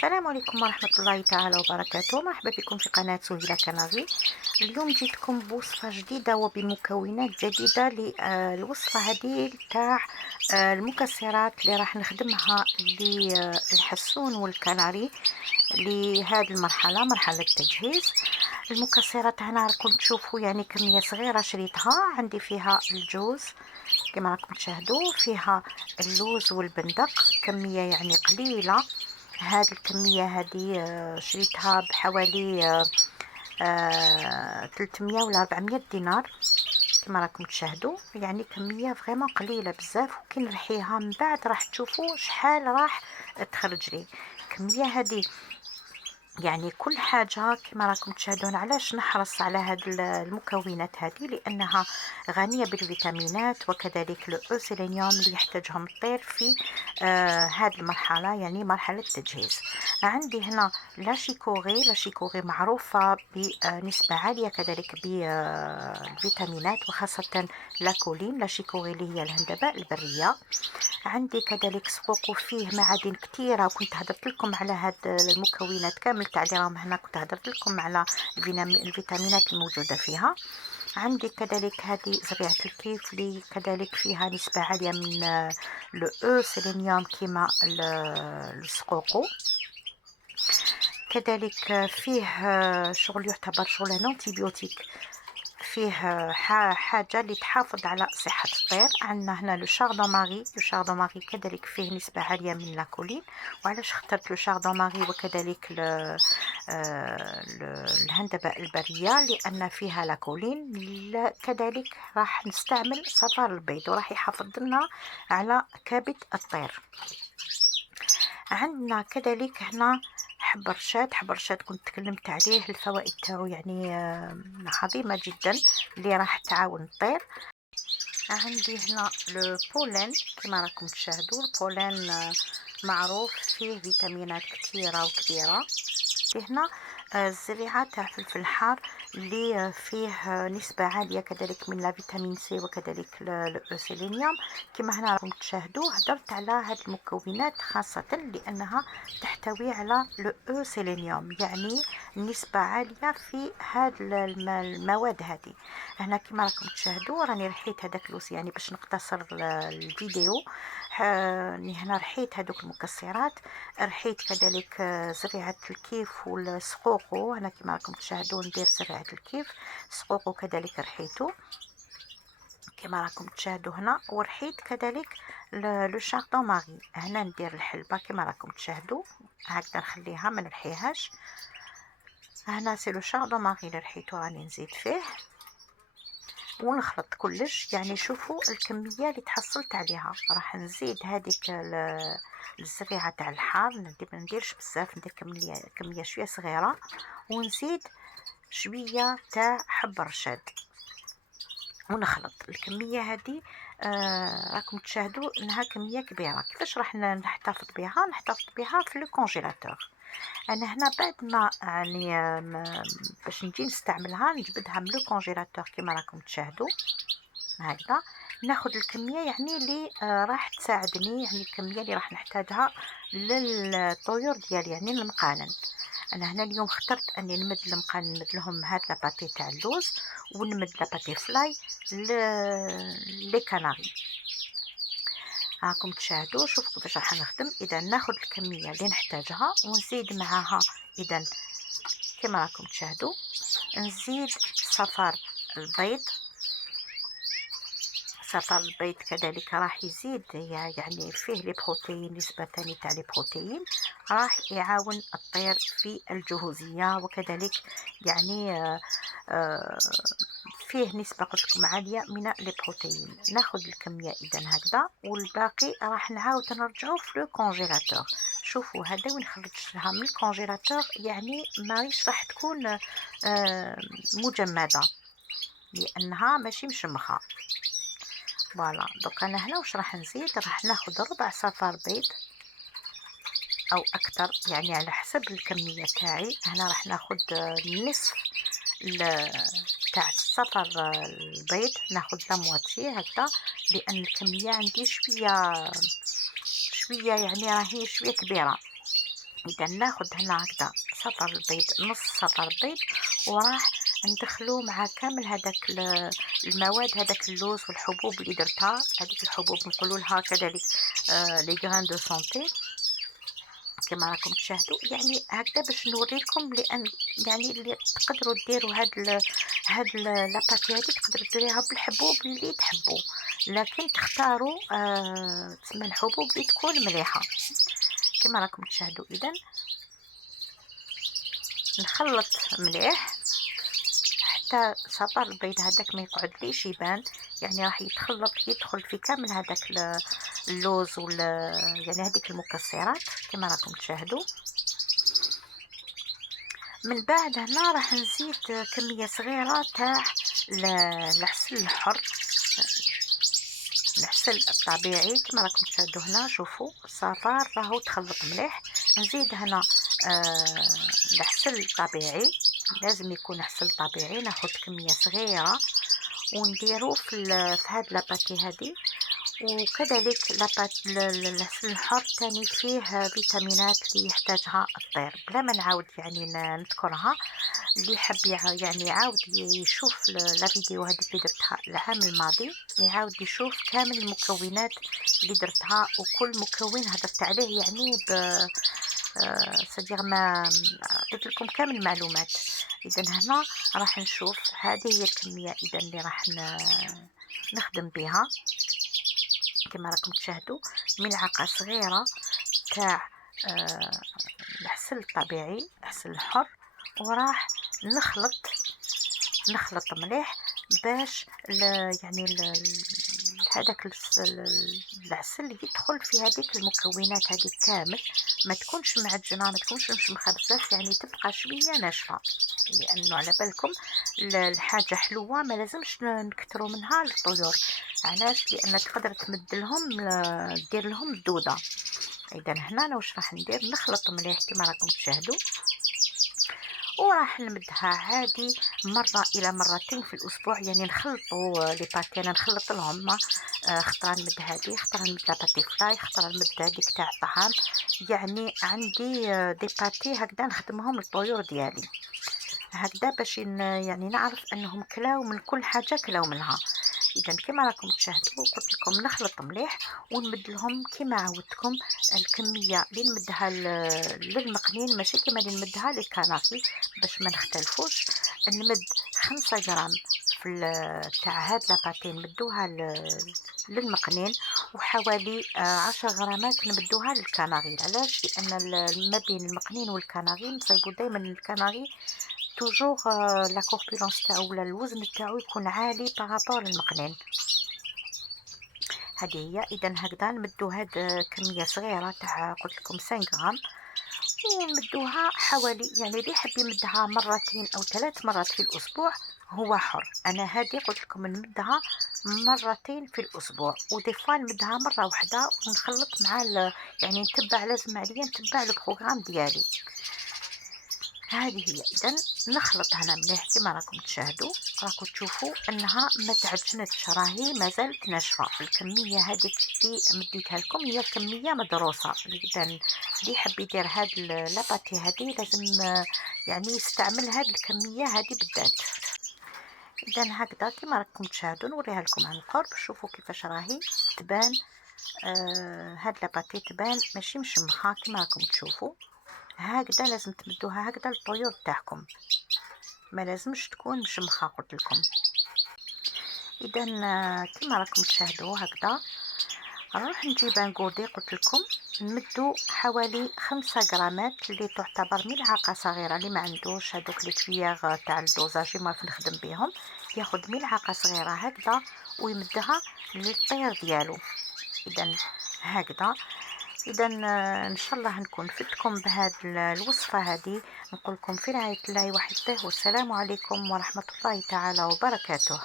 السلام عليكم ورحمة الله تعالى وبركاته. مرحبا بكم في قناة سهيلة كنغي. اليوم جيتكم بوصفة جديدة وبمكونات جديدة للوصفة هذه تاع المكسرات اللي راح نخدمها للحسون والكناري لهذه المرحلة، مرحلة التجهيز. المكسرات هنا راكم تشوفوا يعني كمية صغيرة شريتها، عندي فيها الجوز كما راكم تشاهدوا، فيها اللوز والبندق كمية يعني قليلة. هذه الكمية هذه شريتها بحوالي 300 ولا 400 دينار كما راكم تشاهدوا، يعني كمية فريمون قليلة بزاف. وكي نرحيها من بعد راح تشوفوا شحال راح تخرج لي الكمية هذه. يعني كل حاجة كما راكم تشاهدون. علاش نحرص على هذه المكونات هذه؟ لأنها غنية بالفيتامينات وكذلك الأوسيلينيوم اللي يحتاجهم الطير في هذه المرحلة، يعني مرحلة التجهيز. عندي هنا لاشيكوري معروفة بنسبة عالية كذلك بالفيتامينات وخاصة لاكولين. لاشيكوري اللي هي الهندباء البرية. عندي كذلك سقوق فيه معادن كثيره، وكنت هدرت لكم على هاد المكونات كامل تاع اللي راهم هنا، كنت هدرت لكم على الفيتامينات الموجوده فيها. عندي كذلك هذه زريعه الكيف اللي كذلك فيها نسبه عاليه من لو سيلينيوم كيما السقوق. كذلك فيه شغل يعتبر شغل انتيبيوتيك، فيه حاجة اللي تحافظ على صحة الطير. عندنا هنا لو شاردون ماري كذلك فيه نسبة عالية من لاكولين. وعلاش اخترت لو شاردون ماري وكذلك الهندباء البرية؟ لأن فيها لاكولين. كذلك راح نستعمل صفار البيض وراح يحافظ لنا على كبد الطير. عندنا كذلك هنا حب رشاد كنت تكلمت عليه، الفوائد تاعو يعني عظيمة جدا اللي راح تعاون الطير. عندي هنا البولين كما راكم تشاهدوا، البولين معروف فيه فيتامينات كثيرة وكبيرة. هنا الزريعة تاع فلفل الحار اللي فيه نسبة عالية كذلك من لا فيتامين سي وكذلك الأوسيلينيوم. كما هنا راكم تشاهدوا هدرت على هذه المكونات خاصة لأنها تحتوي على الأوسيلينيوم، يعني نسبة عالية في هذه المواد هذه. هنا كما راكم تشاهدوا راني رحيت هذاك لوس يعني باش نقتصر الفيديو. هنا رحيت هذوك المكسرات، رحيت كذلك زريعة الكيف والسقوقو. هنا كما راكم تشاهدوا ندير زريعة الكيف، سقوقو كذلك رحيته كما راكم تشاهدوا هنا. ورحيت كذلك لو شاردون ماري، هنا ندير الحلبة كما راكم تشاهدوا، هكذا نخليها ما نرحيهاش. هنا سي لو شاردون ماري اللي رحيته راني نزيد فيه ونخلط كلش. يعني شوفوا الكميه اللي تحصلت عليها. راح نزيد هذيك الزريعه تاع الحار، ما نديرش بزاف، ندير كميه شويه صغيره، ونزيد شويه تاع حب الرشاد ونخلط الكميه هذه. راكم تشاهدوا انها كميه كبيره. كيفاش راح نحتفظ بها في لو كونجيلاتور. انا هنا بعد ما يعني باش نجي نستعملها نجبدها من لو كونجيلاتور كما راكم تشاهدوا هكذا. ناخذ الكميه يعني اللي راح تساعدني، يعني الكميه اللي راح نحتاجها للطيور ديالي يعني المقانن. انا هنا اليوم اخترت اني نمد المقانن، نمد لهم هاد لاباتي تاع اللوز ونمد لاباتي فلاي لي كناري. راكم تشاهدوا شوفوا كيفاش راح نخدم. اذا ناخذ الكميه اللي نحتاجها ونزيد معاها، اذا كما راكم تشاهدوا نزيد صفار البيض. صفار البيض كذلك راح يزيد يعني فيه لي بروتين، نسبة ثاني تاع لي بروتين راح يعاون الطير في الجهوزية، وكذلك يعني فيه نسبة قلت لكم عالية من لي بروتين. ناخذ الكمية اذا هكذا، والباقي راح نعاود نرجعوه في لو كونجيلاتور. شوفوا هذا وين خرجتها من الكونجيلاتور، يعني ماهيش راح تكون مجمدة لانها ماشي مشمخه. فوالا دوك انا هنا واش راح نزيد، راح ناخذ ربع صفار بيض او اكثر يعني على حسب الكميه تاعي. هنا راح ناخذ نصف تاع الصفر البيض، ناخذ لا مواتشي هكذا لان الكميه عندي شويه يعني راهي شويه كبيره. اذا ناخذ هنا هكذا صفر البيض، نص صفر البيض، وراح ندخلو مع كامل هذاك المواد، هذاك اللوز والحبوب اللي درتها، هذيك الحبوب نقولوا لها كذلك لي غران دو سونتي كما راكم تشاهدوا. يعني هكذا باش نوريكم، لان يعني اللي تقدروا ديروا هاد لاباتي هذه تقدروا ديروها بالحبوب اللي تحبوا، لكن تختاروا تسمى الحبوب اللي تكون مليحه كما راكم تشاهدوا. اذا نخلط مليح حتى صفار البيض هذاك ما يقعد ليش يبان، يعني راح يتخلط يدخل في كامل هذاك اللوز يعني هذيك المكسرات كما راكم تشاهدوا. من بعد هنا راح نزيد كميه صغيره تاع العسل الحر، العسل الطبيعي كما راكم تشاهدوا. هنا شوفوا الصفار راهو تخلط مليح. نزيد هنا العسل الطبيعي، لازم يكون عسل طبيعي. ناخذ كميه صغيره ونديرو في هاد لاباتي هذه. وكذلك العسل الحر تاني فيه فيتامينات اللي يحتاجها الطير، بلا ما نعاود يعني نذكرها. اللي حب يعني يعاود يشوف لا فيديو هذيك اللي درتها العام الماضي، يعاود يشوف كامل المكونات اللي درتها، وكل مكون هدرت عليه يعني صديق ما عطيت لكم كامل المعلومات. اذا هنا راح نشوف هذه هي الكميه اذا اللي راح نخدم بها كما راكم تشاهدوا. ملعقه صغيره تاع العسل الطبيعي، العسل الحر، وراح نخلط مليح باش يعني هذاك العسل يدخل في هذيك المكونات هذه كامل، ما تكونش معجنه، ما تكونش مشمخه بزاف، يعني تبقى شويه ناشفه. لانه على بالكم الحاجه حلوه ما لازمش نكثروا منها للطيور. علاش؟ لان تقدر تمد لهم دير لهم الدوده. اذا هنا انا واش راح ندير، نخلط مليح كما راكم تشاهدوا، وراح نمدها عادي مره الى مرتين في الاسبوع. يعني نخلطوا لي باتي، انا نخلط لهم خطره نمد هذه، خطره نمد لاباتي فلاي، خطره نمد هذيك تاع الطعام. يعني عندي دي باتي هكذا نخدمهم للطيور ديالي هكذا باش يعني نعرف انهم كلاو من كل حاجه، كلاو منها. اذا كما راكم تشاهدوا قلت لكم نخلط مليح ونمد لهم كما عودتكم الكميه اللي نمدها للمقنين، ماشي كما اللي نمدها للكنافي باش ما نختلفوش. نمد 5 غرام تاع هاد لاباتي نمدوها للمقنين، وحوالي 10 غرامات نمدوها للكناغي. علاش؟ لان ما بين المقنين والكناغي نصيبوا دائما الكناغي توجور لا كوربولونس تاعو ولا الوزن تاعو يكون عالي بارابور للمقنين. هذه هي. اذا هكذا نمدو هاد كميه صغيره تاع قلت لكم 5 غرام، ونمدوها حوالي يعني اللي يحب يمدها مرتين او 3 مرات في الاسبوع هو حر. انا هذه قلت لكم نمدها مرتين في الاسبوع، ودي فوا نمدها مره واحده ونخلط مع يعني نتبع، لازم عليا نتبع البروغرام ديالي. هذه هي. اذا نخلط هنا مليح كما راكم تشاهدوا، راكم تشوفوا انها ما تعجنتش، راهي مازالت ناشفه. الكميه هذيك اللي مديتها لكم هي كميه مدروسه. اذا اللي يحب يدير هاد لاباتي هذه لازم يعني يستعمل هاد الكميه هذه بالذات. اذا هكذا كما راكم تشاهدوا نوريها لكم عن قرب، شوفوا كيفاش راهي تبان. هاد لاباتي تبان ماشي مشمخه كما راكم تشوفوا. هكذا لازم تمدوها هكذا للطيور تاعكم، ما لازمش تكون مشمخه قلت لكم. اذا كما راكم تشاهدوا هكذا نروح نجيب انغودي قلت لكم نمدو حوالي 5 غرامات اللي تعتبر ملعقه صغيره. اللي ما عندوش هذوك لي كويير تاع الدوزاج ما نخدم بهم ياخذ ملعقه صغيره هكذا ويمدها للطير ديالو. اذا هكذا. اذا ان شاء الله نكون فدتكم بهذه الوصفه هذه. نقول لكم في رعايه الله وحفظه، والسلام عليكم ورحمه الله تعالى وبركاته.